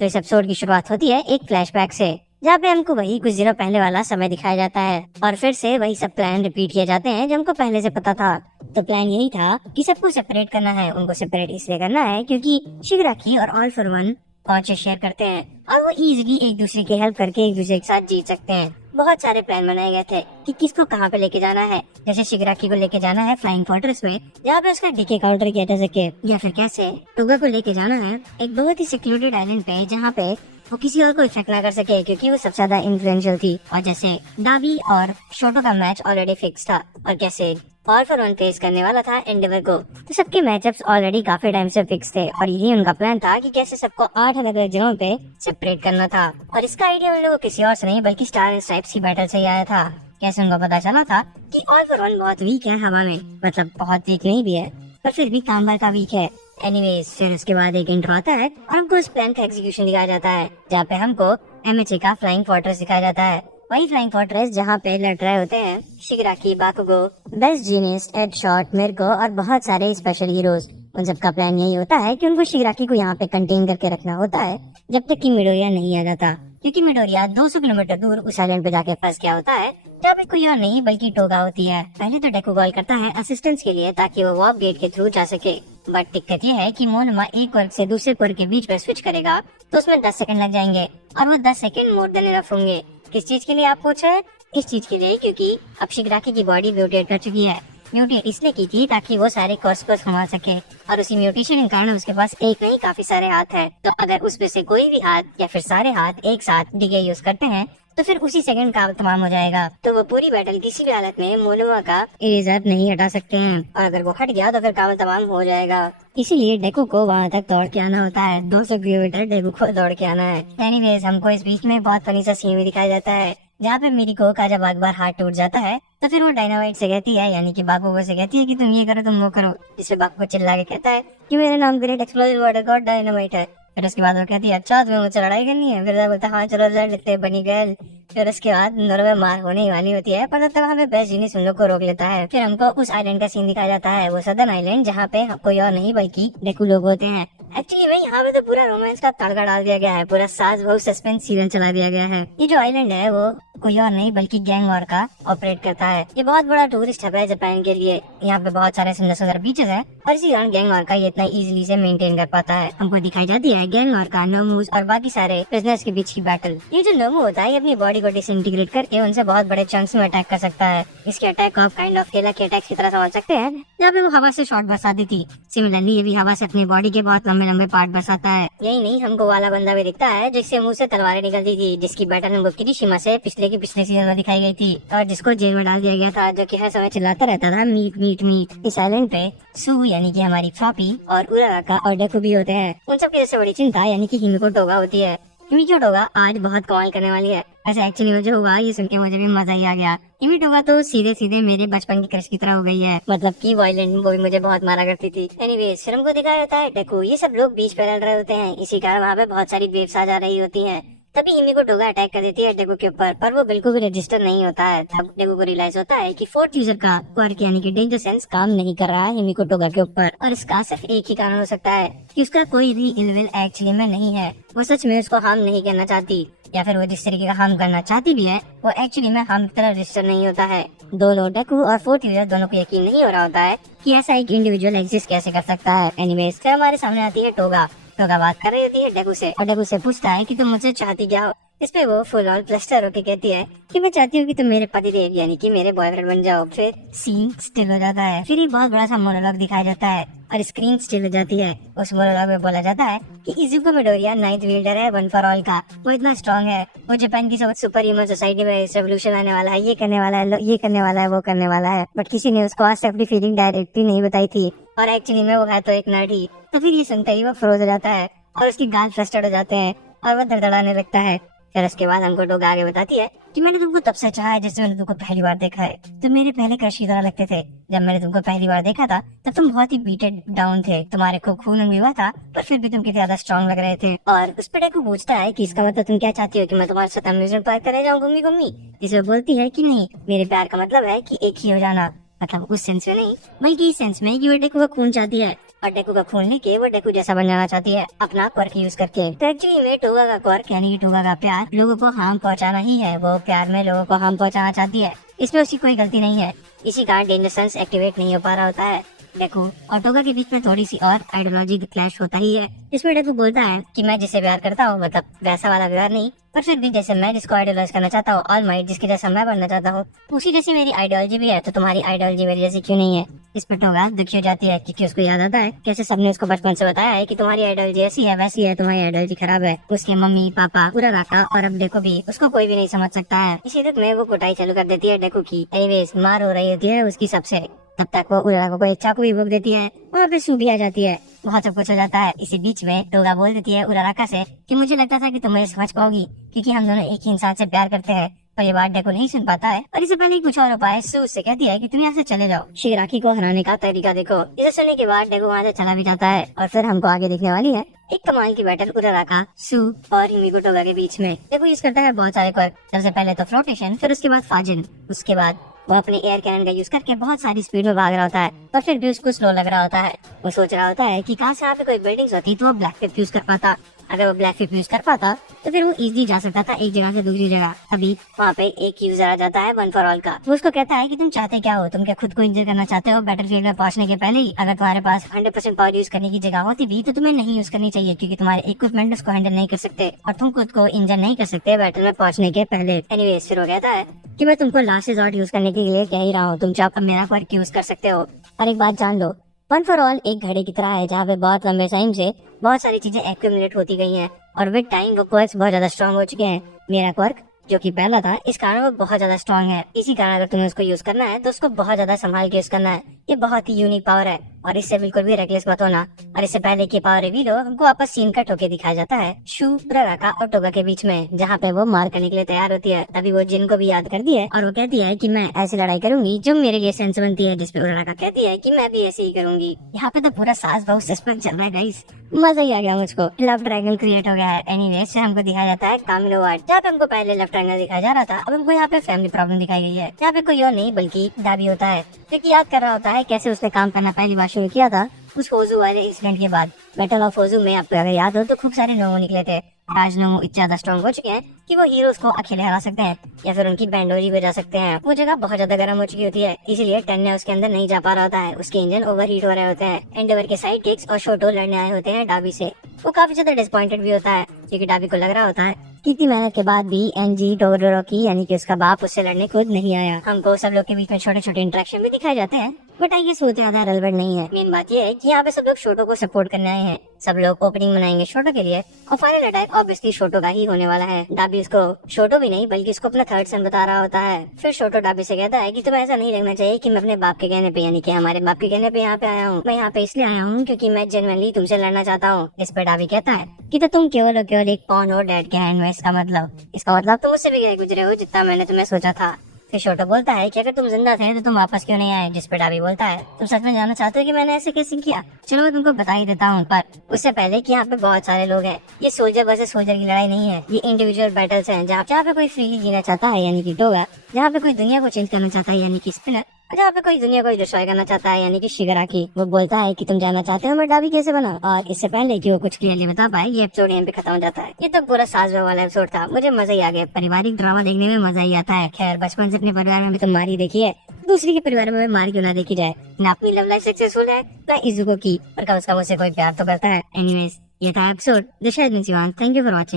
तो इस एपिसोड की शुरुआत होती है एक फ्लैशबैक से, जहाँ पे हमको वही कुछ दिनों पहले वाला समय दिखाया जाता है और फिर से वही सब प्लान रिपीट किए जाते हैं जो हमको पहले से पता था। तो प्लान यही था कि सबको सेपरेट करना है। उनको सेपरेट इसलिए करना है क्योंकि शिगराकी और all for one conscious share करते हैं और वो इजीली एक दूसरे की हेल्प करके एक दूसरे के साथ जीत सकते हैं। बहुत सारे प्लान बनाए गए थे कि किसको कहाँ पे लेके जाना है। जैसे शिगराकी को लेके जाना है फ्लाइंग फोर्ट्रेस में, जहाँ पे उसका डीके काउंटर किया जा सके, या फिर कैसे टोगा को लेके जाना है एक बहुत ही सिक्योर्ड आइलैंड पे जहाँ पे वो किसी और को इफेक्ट ना कर सके क्योंकि वो सबसे ज्यादा इन्फ्लुएंशियल थी। और जैसे दावी और शोटो का मैच ऑलरेडी फिक्स था और कैसे ऑल फॉर वन फेस करने वाला था एंडेवर को, तो सबके मैचअप्स ऑलरेडी काफी टाइम से फिक्स थे और यही उनका प्लान था कि कैसे सबको 8 अलग अलग जगहों पे सेपरेट करना था। और इसका आइडिया उन लोगों को किसी और से नहीं बल्कि स्टार एंड स्ट्राइप्स की बैटल से ही आया था। कैसे उनको पता चला था कि ऑल फॉर वन बहुत वीक है हवा में, मतलब बहुत वीक नहीं भी है पर फिर भी काम भर का वीक है। एनीवेज फिर उसके बाद एक इंट्रो आता है और हमको इस प्लान का एग्जीक्यूशन दिखाया जाता है, जहाँ पे हमको एमएचए का फ्लाइंग फोर्ट्रेस दिखाया जाता है। वही फ्लाइंग फोर्ट्रेस जहाँ पे लड़ रहे होते हैं शिगराकी, बाकुगो, बेस्ट जीनियस, एडशॉट, मिर्को और बहुत सारे स्पेशल हीरोज। उन सबका प्लान यही होता है कि उनको शिगराकी को यहाँ पे कंटेन करके रखना होता है जब तक कि मिडोरिया नहीं आ जाता, क्योंकि मिडोरिया 200 किलोमीटर दूर उस आइलैंड पे जाके फंस गया होता है जहाँ पे कोई और नहीं बल्कि टोगा होती है। पहले तो डेको कॉल करता है असिस्टेंस के लिए ताकि वो वॉर्प गेट के थ्रू जा सके, बट दिक्कत ये है कि मोनमा एक वर्ग से दूसरे वर्ग के बीच में स्विच करेगा तो उसमें 10 सेकंड लग जाएंगे और वो 10 सेकंड मोर देन इनफ होंगे। किस चीज के लिए आप पूछ रहे हैं? इस चीज के लिए क्योंकि अब शिगराकी की बॉडी म्यूटेट कर चुकी है। म्यूटेट इसलिए की थी ताकि वो सारे कर्स को संभाल सके और उसी म्यूटेशन के कारण उसके पास एक नहीं काफी सारे हाथ है। तो अगर उसमें से कोई भी हाथ या फिर सारे हाथ एक साथ डीके यूज करते हैं तो फिर उसी सेकंड काम तमाम हो जाएगा। तो वो पूरी बैटल किसी भी हालत में मोनोमा का इरेजर नहीं हटा सकते हैं और अगर वो हट गया तो फिर काम तमाम हो जाएगा। इसीलिए डेको को वहाँ तक दौड़ के आना होता है। 200 किलोमीटर डेको को दौड़ के आना है। एनीवेज हमको इस बीच में बहुत फनी सा सीन भी दिखाया जाता है जहाँ पे मिरिको का जब एक बार हाथ टूट जाता है तो फिर वो डायनामाइट से कहती है, यानी कि बाकुगो से कहती है कि तुम ये करो तुम वो करो, जिससे बाकुगो चिल्ला के कहता है कि मेरा नाम great explosive water God dynamite है। फिर उसके बाद वो कहती है अच्छा तुम्हें मुझसे लड़ाई करनी है? फिर बोलता हाँ चलो लड़ लेते हैं बनी गर्ल। फिर उसके बाद दोनों में मार होने ही वाली होती है पर तब हमें बेस्ट जीनियस उन लोग को रोक लेता है। फिर हमको उस आइलैंड का सीन दिखाया जाता है, वो सदर्न आइलैंड जहाँ पे कोई और नहीं बल्कि डेकू लोग होते हैं। एक्चुअली में यहाँ पे तो पूरा रोमांस का तड़का डाल दिया गया है, पूरा सास बहू सस्पेंस सीरियल चला दिया गया है। ये जो आइलैंड है वो कोई और नहीं बल्कि गैंग वॉर का ऑपरेट करता है। ये बहुत बड़ा टूरिस्ट हब है जापान के लिए। यहाँ पे बहुत सारे सुंदर सुंदर बीचेस हैं और इसी कारण गैंग वॉर का ये इतना इजीली से मेंटेन कर पाता है। हमको दिखाई जाती है गैंग वॉर का नोमूस और बाकी सारे प्रिजनर्स के बीच की बैटल। ये जो नोमू होता है ये अपनी बॉडी को डिसइंटीग्रेट करके उनसे बहुत बड़े चंक्स में अटैक कर सकता है। इसके अटैक को आप काइंड ऑफ केला के अटैक की तरह समझ सकते हैं, जहाँ पे वो हवा से शॉट बरसाती थी। सिमिलरली ये भी हवा से अपनी बॉडी के बहुत लंबे लंबे पार्ट बरसाता है। यही नहीं हमको वाला बंदा भी दिखता है जिससे मुंह से तलवारें निकलती थी, जिसकी बैटल हमको किरीशिमा से पिछले सीजन में दिखाई गई थी और जिसको जेल में डाल दिया गया था, जो कि हर समय चिल्लाता रहता था मीट मीट मीट। इस आइलैंड पे सू यानी कि हमारी फ्लॉपी और उराराका और डेकू भी होते हैं। उन सब की सबसे बड़ी चिंता यानी कि हिमिको टोगा होती है। हिमिको टोगा आज बहुत कमाल करने वाली है। ऐसा एक्चुअली मुझे हुआ ये सुन के मुझे भी मजा ही आ गया। हिमी टोगा तो सीधे सीधे मेरे बचपन की क्रश की तरह हो गई है, मतलब कि वायलेंट वो भी मुझे बहुत मारा करती थी। एनीवेज फिर हमको दिखाया जाता है डेकू ये सब लोग बीच पे लड़ रहे होते हैं, इसी कारण वहाँ पे बहुत सारी वेव्स आ जा रही होती हैं। तभी हिमिको टोगा अटैक कर देती है डेकू के ऊपर, पर वो बिल्कुल भी रजिस्टर नहीं होता है। तब डेकू को रियलाइज होता है कि फोर्थ यूजर का क्वर्क यानी कि डेंजर सेंस काम नहीं कर रहा है हिमिको टोगा के ऊपर, और इसका सिर्फ एक ही कारण हो सकता है कि उसका कोई भी इल विल एक्चुअली में नहीं है। वो सच में उसको हार्म नहीं करना चाहती, या फिर वो जिस तरीके का हार्म करना चाहती भी है वो एक्चुअली में हार्म की तरह रजिस्टर नहीं होता है। दो लोग डेकू और फोर्थ यूजर दोनों को यकीन नहीं हो रहा होता है कि ऐसा एक इंडिविजुअल एग्जिस्ट कैसे कर सकता है। एनीवेज फिर हमारे सामने आती है टोगा। टोगा बात कर रही होती है डेकू से और डेकू से पूछता है कि तुम मुझसे चाहती क्या हो। इस पे वो फुल ऑन प्लस्टर होके कहती है कि मैं चाहती हूँ कि तुम मेरे पति देव यानी कि मेरे बॉयफ्रेंड बन जाओ। फिर सीन स्टिल हो जाता है। फिर एक बहुत बड़ा सा मोनोलॉग दिखाया जाता है और स्क्रीन स्टिल हो जाती है। उस मोनोलॉग में बोला जाता है कि इजुको मिडोरिया नाइन्थ विल्डर है वन फॉर ऑल का। वो इतना स्ट्रॉन्ग है, वो जापान की सब सुपर ह्यूमन सोसाइटी में रेवोल्यूशन आने वाला है, ये करने वाला है, ये करने वाला है, वो करने वाला है, बट किसी ने उसको आज तक अपनी फीलिंग डायरेक्टली नहीं बताई थी और एक्चुअली में वो है तो एक नर्ड ही। तो फिर ये सुनते ही वो फ्रोज हो जाता है और उसकी गाल फ्रस्ट्रेट हो जाते हैं और वो धड़धड़ाने लगता है। फिर उसके बाद हमको टोगा आगे बताती है कि मैंने तुमको तब से चाहा है जैसे मैंने तुमको पहली बार देखा है। तुम मेरे पहले क्रश की तरह लगते थे। जब मैंने तुमको पहली बार देखा था तब तुम बहुत ही बीटेड डाउन थे, तुम्हारे को खून भी हुआ था पर फिर भी तुम कितने ज्यादा स्ट्रॉन्ग लग रहे थे। और उस पे डेकू पूछता है कि इसका मतलब तुम क्या चाहती हो कि मैं तुम्हारे साथ अम्यूजमेंट पार्क करे जाऊँ घूमी घूमी? जिसे बोलती है कि नहीं, मेरे प्यार का मतलब है कि एक ही हो जाना। मतलब उस सेंस में नहीं, बल्कि इस सेंस में कि वो डेकू का खून चाहती है और डेकू का खून लेके वो डेकू जैसा बन जाना चाहती है अपना क्वर्क यूज करके। तो एक्चुअली में टोगा का क्वर्क यानी कि टोगा का प्यार लोगों को हार्म पहुंचाना ही है। वो प्यार में लोगों को हार्म पहुंचाना चाहती है, इसमें उसकी कोई गलती नहीं है। इसी कारण डेंजर सेंस एक्टिवेट नहीं हो पा रहा होता है। डेकू और टोगा के बीच में थोड़ी सी और आइडियोलॉजी क्लैश होता ही है। इसमें डेकू बोलता है कि मैं जिसे प्यार करता हूँ, मतलब वैसा वाला प्यार नहीं, पर फिर भी जैसे मैं जिसको आइडियोलाइज करना चाहता हूँ, ऑल माइट जिसके जैसा मैं बनना चाहता हूँ, उसी जैसी मेरी आइडियोलॉजी भी है, तो तुम्हारी आइडियोलॉजी मेरी जैसी क्यों नहीं है। इस पर टोगा दुखी हो जाती है क्योंकि उसको याद आता है कैसे सबने उसको बचपन से बताया है कि तुम्हारी आइडियोलॉजी ऐसी है वैसी है, तुम्हारी आइडियोलॉजी खराब है। उसके मम्मी पापा पूरा राका और अब डेकू भी, उसको कोई भी नहीं समझ सकता है। इसी दुख में वो कुटाई चालू कर देती है डेकू की। एनीवेज मार हो रही होती है उसकी सबसे, तब तक वो उराका को एक चाकू भी भोग देती है और फिर सू भी आ जाती है। बहुत सब कुछ हो जाता है। इसी बीच में टोगा बोल देती है उराका से कि मुझे लगता था कि तुम मुझे समझ पाओगी क्योंकि हम दोनों एक ही इंसान से प्यार करते हैं, पर ये बात डेकू नहीं सुन पाता है। और इससे पहले कुछ और उपाय सू उससे कहती है कि तुम यहाँ से चले जाओ, शिराकी को हराने का तरीका देखो। इसे सुनने के बाद डेकू वहाँ से चला भी जाता है और फिर हमको आगे देखने वाली है एक कमाल की बैटल उराका, सू और हिमिको टोगा के बीच में। डेकू यूज करता है बहुत सारे क्वर्क, सबसे पहले तो फ्लोटेशन, फिर उसके बाद फाजिन, उसके बाद वो अपने एयर कैनन का यूज करके बहुत सारी स्पीड में भाग रहा होता है, पर फिर भी उसको स्लो लग रहा होता है। वो सोच रहा होता है कि कहाँ से यहाँ पे कोई बिल्डिंग्स होती तो वो ब्लैक पिप यूज कर पाता। अगर वो ब्लैक पिप यूज कर पाता तो फिर वो इजीली जा सकता था एक जगह से दूसरी जगह। अभी वहाँ पे एक यूजर आ जाता है वन फॉर ऑल का। वो उसको कहता है कि तुम चाहते क्या हो, तुम क्या खुद को इंजर करना चाहते हो बैटलफील्ड में पहुंचने के पहले ही? अगर तुम्हारे पास 100% पावर यूज करने की जगह होती भी तो तुम्हें नहीं यूज करनी चाहिए क्योंकि तुम्हारे इक्विपमेंट उसको हैंडल नहीं कर सकते और तुम खुद को इंजर नहीं कर सकते बैटल में पहुंचने के पहले। एनीवेज फिर वो कहता है कि मैं तुमको लास्ट रिजॉर्ट यूज करने के लिए कह ही रहा हूँ, तुम चाहो अब मेरा क्वर्क यूज कर सकते हो। और एक बात जान लो, वन फॉर ऑल एक घड़ी की तरह है जहाँ पे बहुत लंबे टाइम से बहुत सारी चीजें एक्यूमुलेट होती गई हैं और विद टाइम वो क्वर्क्स बहुत ज्यादा स्ट्रॉन्ग हो चुके हैं। मेरा क्वर्क जो कि पहला था, इस कारण वो बहुत ज्यादा स्ट्रॉन्ग है। इसी कारण अगर तुम्हें उसको यूज करना है तो उसको बहुत ज्यादा संभाल के यूज करना है। ये बहुत ही यूनिक पावर है और इससे बिल्कुल भी रेकलेस मत होना। और इससे पहले की पावर रिवील हो, हमको वापस सीन कट होके दिखाया जाता है शू, उराका और टोगा के बीच में, जहाँ पे वो मार करने के लिए तैयार होती है। तभी वो जिन को भी याद करती है और वो कहती है कि मैं ऐसी लड़ाई करूंगी जो मेरे लिए सेंस बनती है, जिसपे उराका कहती है कि मैं भी ऐसे ही करूंगी। यहाँ पे तो पूरा सास बहू सस्पेंस चल रहा है गाइस, मजा ही आ गया मुझको। लव ट्रायंगल क्रिएट हो गया है। एनीवेज से हमको दिखाया जाता है कामिलो वार्ड, जहाँ पे हमको पहले लव ट्रायंगल दिखाया जा रहा था, अब हमको यहाँ पे फैमिली प्रॉब्लम दिखाई गई है। यहाँ पे कोई और नहीं बल्कि दाबी होता है क्योंकि याद कर रहा होता है कैसे उसने काम करना पहली बार शुरू किया था उस फोजू वाले इंसिडेंट के बाद। बैटल ऑफ फोजू में आपको अगर याद हो तो खूब सारे लोगों निकले थे। आज लोग इतने ज्यादा स्ट्रॉन्ग हो चुके हैं कि वो हीरोज को अकेले हरा सकते हैं या फिर उनकी बैंडोरी बजा सकते हैं। वो जगह बहुत ज्यादा गर्म हो चुकी होती है, इसीलिए टन्ने उसके अंदर नहीं जा पा रहा होता है। उसके इंजन ओवरहीट हो रहे होते हैं। एंडेवर के साइड किक्स और शोटो लड़ने आए होते हैं डाबी से। वो काफी ज्यादा डिसअपॉइंटेड भी होता है क्योंकि डाबी को लग रहा होता है कितनी मेहनत के बाद भी एनजी टोडोरोकी यानी कि उसका बाप उससे लड़ने खुद नहीं आया। हमको सब लोग के बीच में छोटे छोटे इंटरेक्शन भी दिखाए जाते हैं, बट आई गेस वो ज्यादा रेलेवेंट नहीं है। मेन बात ये है कि यहाँ पे सब लोग शोटो को सपोर्ट करने आए हैं। सब लोग ओपनिंग मनाएंगे शोटो के लिए और फाइनल अटैक ऑब्वियसली शोटो का ही होने वाला है। डाबी उसको शोटो भी नहीं बल्कि उसको अपना थर्ड सन बता रहा होता है। फिर शोटो डाबी से कहता है कि तुम्हें ऐसा नहीं लगना चाहिए कि मैं अपने बाप के कहने पे यानी कि हमारे बाप के कहने पे यहाँ पे आया हूँ। मैं यहाँ पे इसलिए आया हूँ क्योंकि मैं जेन्युइनली तुमसे लड़ना चाहता हूँ। इस पे डाबी कहता है कि तो तुम केवल एक पॉन हो डैड के हैंड में। इसका मतलब तुम मुझसे भी गए गुजरे हो जितना मैंने तुम्हें सोचा था। फिर शोटो बोलता है कि अगर तुम जिंदा थे तो तुम वापस क्यों नहीं आए? जिस पे डाबी बोलता है तुम सच में जानना चाहते हो कि मैंने ऐसे कैसे किया? चलो मैं तुमको बता ही देता हूँ, पर उससे पहले कि यहाँ पे बहुत सारे लोग हैं। ये सोल्जर वर्सेस सोल्जर की लड़ाई नहीं है, ये इंडिविजुअल बैटल्स हैं जहाँ पे कोई फ्रीली जीना चाहता है यानी कि टोगा, जहाँ पे कोई दुनिया को चेंज करना चाहता है यानी कि स्पिनर, जहाँ पे कोई दुनिया को डिस्ट्रॉय करना चाहता है यानी कि शिगराकी। वो बोलता है कि तुम जानना चाहते हो मैं डाबी कैसे बना, और इससे पहले कि वो कुछ क्लियरली बता पाए ये एपिसोड यहाँ पे खत्म हो जाता है। ये तो पूरा सासवा वाला एपिसोड था, मुझे मजा ही आ गया। पारिवारिक ड्रामा देखने में मजा ही आता है। खैर बचपन से अपने परिवार में भी तो मारी देखी है, दूसरी के परिवार में मार क्यों ना देखी जाए। ना अपनी लव लाइफ सक्सेसफुल है ना इजुको की, पर कम से कम उसे कोई प्यार तो करता है। एनीवेज ये था episode. This is Nishivan, thank you for watching.